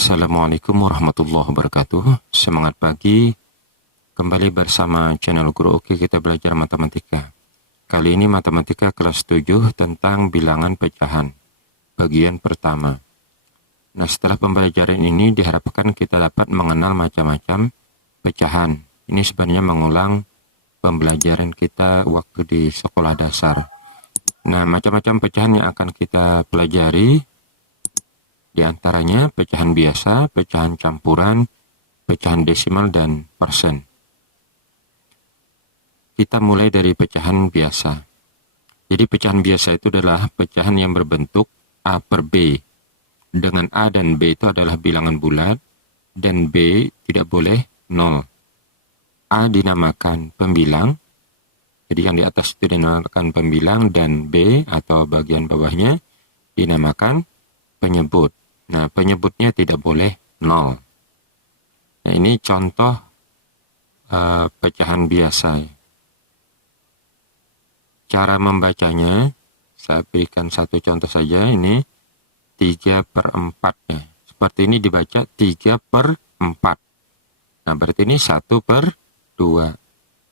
Assalamualaikum warahmatullahi wabarakatuh. Semangat pagi. Kembali bersama channel Guru Oke, kita belajar matematika. Kali ini matematika kelas 7 tentang bilangan pecahan. Bagian pertama. Nah, setelah pembelajaran ini diharapkan kita dapat mengenal macam-macam pecahan. Ini sebenarnya mengulang pembelajaran kita waktu di sekolah dasar. Nah, macam-macam pecahan yang akan kita pelajari di antaranya pecahan biasa, pecahan campuran, pecahan desimal, dan persen. Kita mulai dari pecahan biasa. Jadi pecahan biasa itu adalah pecahan yang berbentuk A per B. Dengan A dan B itu adalah bilangan bulat, dan B tidak boleh 0. A dinamakan pembilang, jadi yang di atas itu dinamakan pembilang, dan B atau bagian bawahnya dinamakan penyebut. Nah, penyebutnya tidak boleh 0. Nah, ini contoh pecahan biasa. Cara membacanya, saya berikan satu contoh saja. Ini 3 per 4. Ya. Seperti ini dibaca 3 per 4. Nah, berarti ini 1 per 2.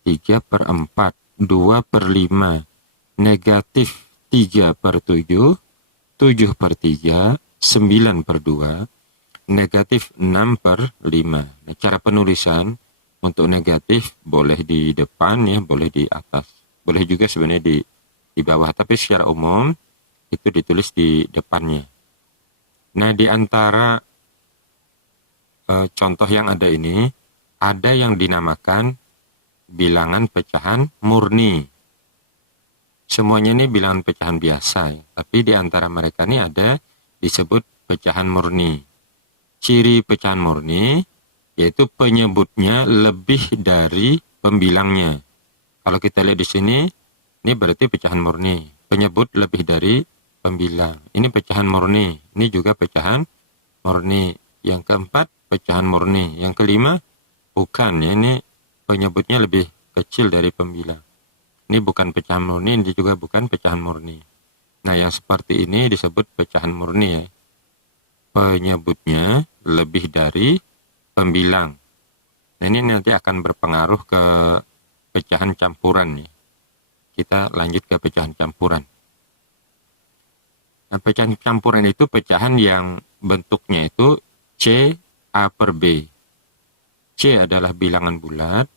3 per 4. 2 per 5. Negatif 3 per 7. 7 per 3. 9 per 2, negatif 6 per 5. Nah, cara penulisan untuk negatif boleh di depan, ya, boleh di atas. Boleh juga sebenarnya di bawah, tapi secara umum itu ditulis di depannya. Nah, di antara contoh yang ada ini, ada yang dinamakan bilangan pecahan murni. Semuanya ini bilangan pecahan biasa, ya. Tapi di antara mereka ini ada disebut pecahan murni. Ciri pecahan murni yaitu penyebutnya lebih dari pembilangnya. Kalau kita lihat di sini, ini berarti pecahan murni. Penyebut lebih dari pembilang. Ini pecahan murni. Ini juga pecahan murni. Yang keempat, pecahan murni. Yang kelima, bukan. Ya, ini penyebutnya lebih kecil dari pembilang. Ini bukan pecahan murni, ini juga bukan pecahan murni. Nah, yang seperti ini disebut pecahan murni, ya. Penyebutnya lebih dari pembilang. Nah, ini nanti akan berpengaruh ke pecahan campuran, ya. Kita lanjut ke pecahan campuran. Nah, pecahan campuran itu pecahan yang bentuknya itu C A per B. C adalah bilangan bulat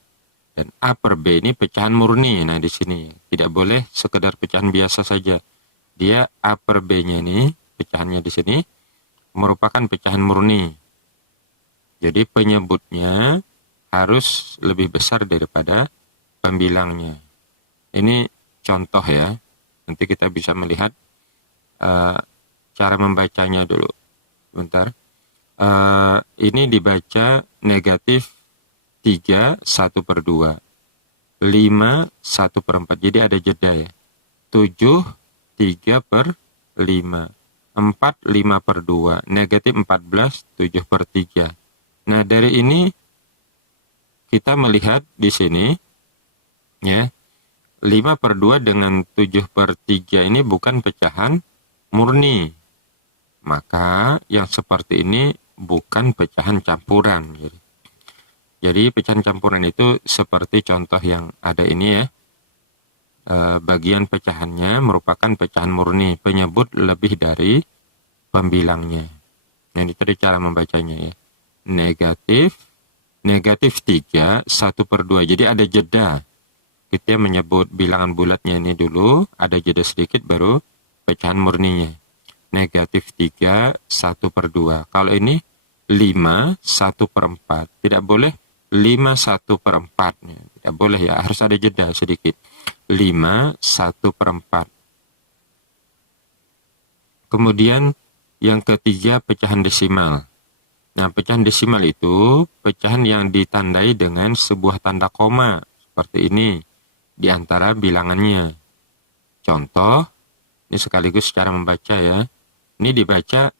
dan A per B ini pecahan murni. Nah, di sini tidak boleh sekedar pecahan biasa saja. Dia A per B-nya ini, pecahannya di sini, merupakan pecahan murni. Jadi penyebutnya harus lebih besar daripada pembilangnya. Ini contoh, ya. Nanti kita bisa melihat cara membacanya dulu. Bentar. Ini dibaca negatif 3, 1 per 2. 5, 1 per 4. Jadi ada jeda, ya. 7, 3 per 5. 4, 5 per 2. Negatif 14, 7 per 3. Nah, dari ini kita melihat di sini, ya, 5 per 2 dengan 7 per 3 ini bukan pecahan murni. Maka yang seperti ini bukan pecahan campuran. Jadi pecahan campuran itu seperti contoh yang ada ini, ya. Bagian pecahannya merupakan pecahan murni, penyebut lebih dari pembilangnya. Nah, ini tadi cara membacanya, ya. Negatif 3, 1 per 2. Jadi ada jeda. Kita menyebut bilangan bulatnya ini dulu, ada jeda sedikit baru pecahan murninya. Negatif 3, 1 per 2. Kalau ini 5, 1 per 4. Tidak boleh 5, 1 per 4. Tidak boleh, ya, harus ada jeda sedikit. 5, 1 per 4. Kemudian yang ketiga, pecahan desimal. Nah, pecahan desimal itu pecahan yang ditandai dengan sebuah tanda koma. Seperti ini, di antara bilangannya. Contoh, ini sekaligus cara membaca, ya. Ini dibaca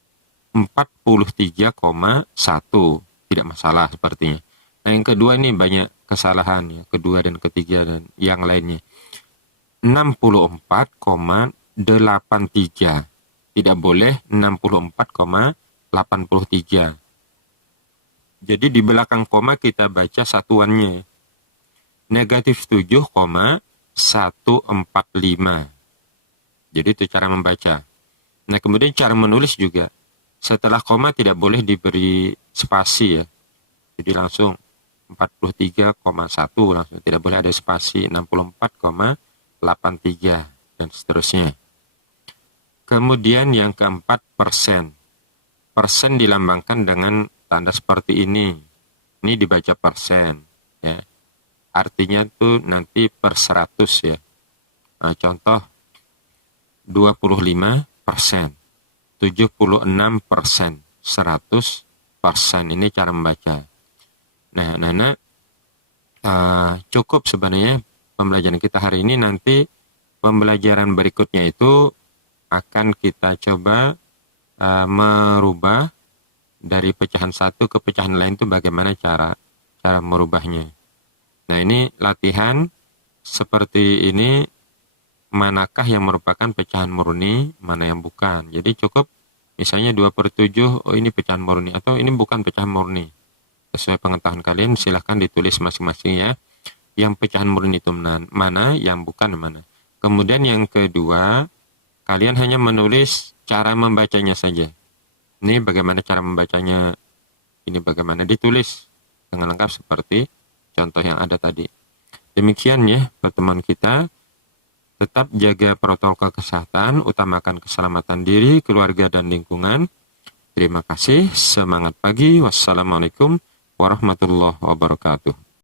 43,1. Tidak masalah sepertinya. Nah, yang kedua ini banyak kesalahan, ya. Kedua dan ketiga dan yang lainnya. 64,83. Tidak boleh 64,83. Jadi di belakang koma kita baca satuannya. Negatif 7,145. Jadi itu cara membaca. Nah, kemudian cara menulis juga. Setelah koma tidak boleh diberi spasi ya. Jadi langsung 43,1 langsung. Tidak boleh ada spasi. 64,83 dan seterusnya. Kemudian yang keempat, persen. Persen dilambangkan dengan tanda seperti ini. Ini dibaca persen. Ya. Artinya tuh nanti per 100 ya. Nah, contoh 25%, 76%, 100%. Ini cara membaca. Nah, Nana, cukup sebenarnya pembelajaran kita hari ini. Nanti pembelajaran berikutnya itu akan kita coba merubah dari pecahan satu ke pecahan lain itu bagaimana cara merubahnya. Nah, ini latihan seperti ini, manakah yang merupakan pecahan murni, mana yang bukan. Jadi cukup misalnya 2/7, oh ini pecahan murni, atau ini bukan pecahan murni. Sesuai pengetahuan kalian, silahkan ditulis masing-masing ya. Yang pecahan murni itu mana, yang bukan mana. Kemudian yang kedua, kalian hanya menulis cara membacanya saja. Ini bagaimana cara membacanya, ini bagaimana ditulis dengan lengkap seperti contoh yang ada tadi. Demikian ya pertemuan kita. Tetap jaga protokol kesehatan, utamakan keselamatan diri, keluarga, dan lingkungan. Terima kasih. Semangat pagi. Wassalamualaikum warahmatullahi wabarakatuh.